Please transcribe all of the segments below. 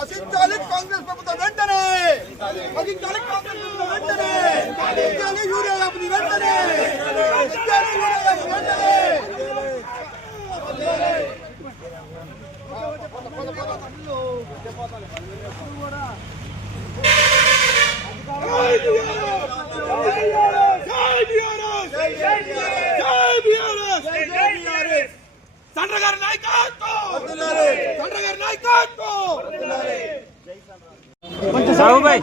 అసించాలి కాంగ్రెస్ ప్రభుత్వం వెంటనే, అసించాలి కాంగ్రెస్ ప్రభుత్వం వెంటనే, అసించాలి యూరియా యాప్ని వెంటనే, అసించాలి యూరియా యాప్ని వెంటనే. సండ్రగారి నాయకత్వం, సండ్రగారి నాయకత్వం. సాగుబాయ్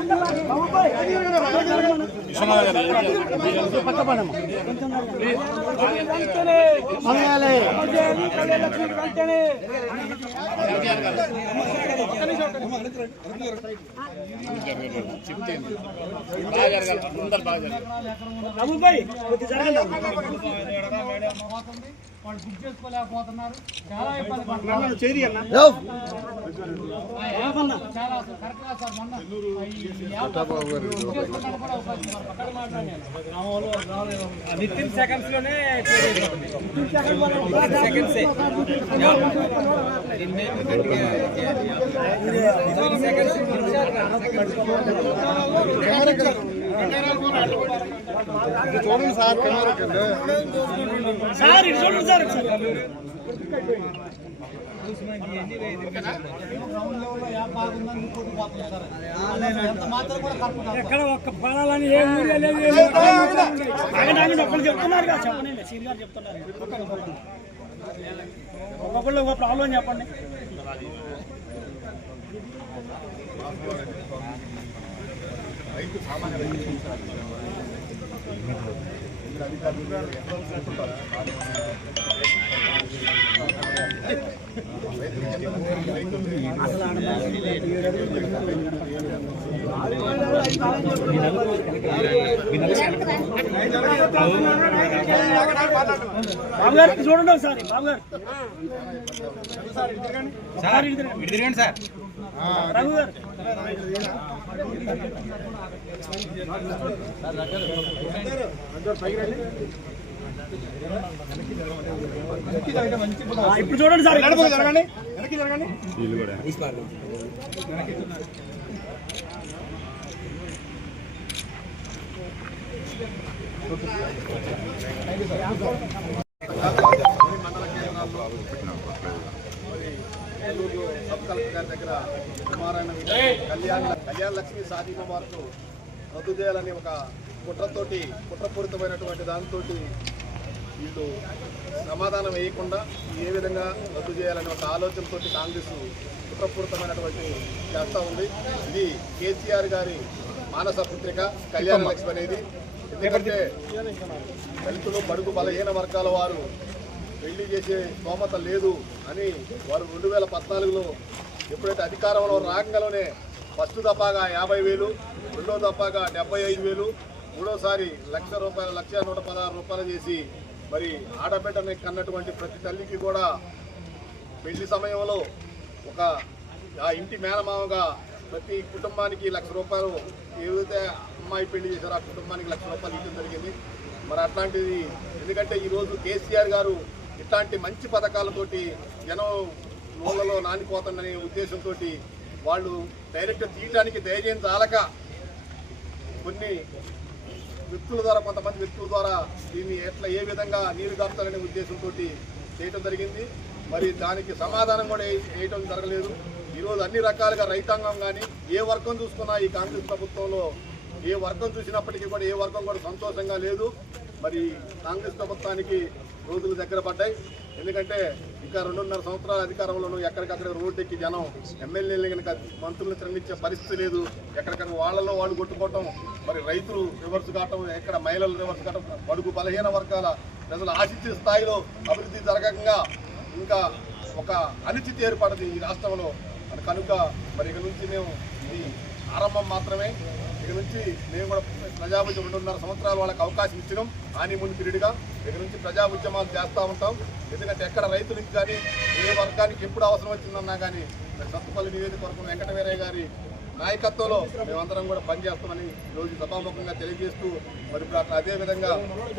వాళ్ళు బుక్ చేసుకోలేకపోతున్నారు, చాలా ఇబ్బంది పడుతున్నారు. చాలా కరెక్ట్గా సార్ మొన్న విత్ సెకండ్స్ లోనే చూడండి సార్, సార్ ఇది చూడండి సార్. ఎక్కడ ఒక్క పడాలని ఏ ఊరియా లేదు. ఒక్కరు చెప్తున్నారు కదా, చెప్పండి సీన్ గారు చెప్తున్నారు. ఒక్కొక్కళ్ళు ఒక ప్రాబ్లం చెప్పండి. బాబుగారు చూడండి ఒకసారి. బాబుగారు సార్ తిరగండి సార్. రఘు గారు ఇప్పుడు చూడండి సార్. జరగండి, వెనక్కి జరగండి. సబ్ కలెక్టర్ గారి దగ్గర కుమారాయణ కళ్యాణ లక్ష్మి సాధీన మార్కు రద్దు చేయాలని ఒక కుట్రపూరితమైనటువంటి దాంతో వీళ్ళు సమాధానం వేయకుండా ఏ విధంగా రద్దు చేయాలనే ఒక ఆలోచనతో కాంగ్రెస్ కుట్రపూరితమైనటువంటి చేస్తూ ఉంది. ఇది కేసీఆర్ గారి మానస పుత్రిక కళ్యాణ లక్ష్మి అనేది. ఎందుకంటే దళితులు, బడుగు, బలహీన వర్గాల వారు పెళ్లి చేసే స్తోమత లేదు అని వారు 2014లో ఎప్పుడైతే అధికారంలో రాగంగానే ఫస్ట్ దఫాగా 50,000, రెండో దఫాగా 75,000, మూడోసారి ₹1,00,000, ₹1,116 చేసి మరి ఆడబిడ్డని కన్నటువంటి ప్రతి తల్లికి కూడా పెళ్లి సమయంలో ఒక ఆ ఇంటి మేనమామగా ప్రతి కుటుంబానికి ₹1,00,000 ఏదైతే అమ్మాయి పెళ్లి చేశారో ఆ కుటుంబానికి ₹1,00,000 ఇవ్వడం జరిగింది. మరి అట్లాంటిది ఎందుకంటే ఈరోజు కేసీఆర్ గారు ఇట్లాంటి మంచి పథకాలతోటి జనం నోళ్ళలో నానిపోతుందనే ఉద్దేశంతో వాళ్ళు డైరెక్ట్ తీయడానికి ధైర్యం చాలక కొన్ని వ్యక్తుల ద్వారా, కొంతమంది వ్యక్తుల ద్వారా దీన్ని ఏ విధంగా నీరు గార్చాలనే ఉద్దేశంతో చేయటం జరిగింది. మరి దానికి సమాధానం కూడా వేయటం జరగలేదు. ఈరోజు అన్ని రకాలుగా రైతాంగం కానీ ఏ వర్గం చూసుకున్నా ఈ కాంగ్రెస్ ప్రభుత్వంలో ఏ వర్గం చూసినప్పటికీ కూడా ఏ వర్గం కూడా సంతోషంగా లేదు. మరి కాంగ్రెస్ ప్రభుత్వానికి రోజులు దగ్గర పడ్డాయి. ఎందుకంటే ఇంకా 2.5 సంవత్సరాల అధికారంలోనూ ఎక్కడికక్కడ రోడ్డెక్కి జనం ఎమ్మెల్యేలు కనుక మంత్రులను శ్రమించే పరిస్థితి లేదు. ఎక్కడికక్కడ వాళ్ళలో వాళ్ళు కొట్టుకోవటం, మరి రైతులు రివర్స్ కావటం, ఎక్కడ మహిళలు రివర్స్ కావటం, బడుగు బలహీన వర్గాల ప్రజలు ఆశించే స్థాయిలో అభివృద్ధి జరగకుండా ఇంకా ఒక అనిశ్చితి ఏర్పడింది ఈ రాష్ట్రంలో. కనుక మరి ఇక నుంచి మేము ఇది ఆరంభం మాత్రమే. ఇక నుంచి మేము కూడా ప్రజా ఉద్యమం 2.5 సంవత్సరాలు వాళ్ళకి అవకాశం ఇచ్చినాం హానీమూన్ పీరియడ్గా. దగ్గర నుంచి ప్రజా ఉద్యమాలు చేస్తూ ఉంటాం. ఎందుకంటే ఎక్కడ రైతులకు కానీ ఏ వర్గానికి ఎప్పుడు అవసరం వచ్చిందన్నా కానీ సత్తుపల్లి నియోజకవర్గం వెంకటవీరయ్య గారి నాయకత్వంలో మేమందరం కూడా పనిచేస్తామని ఈరోజు సభాముఖంగా తెలియజేస్తూ మరి ఇప్పుడు అక్కడ అదేవిధంగా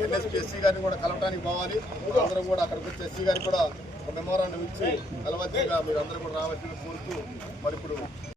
ఎన్ఎస్పీ ఎస్సీ గారిని కూడా కలవటానికి పోవాలి. అందరం కూడా అక్కడికి వచ్చి ఎస్సీ గారికి కూడా ఒక మెమోరాండం ఇచ్చి కలవద్దిగా మీరు అందరూ కూడా రావాల్సింది కోరుతూ మరి ఇప్పుడు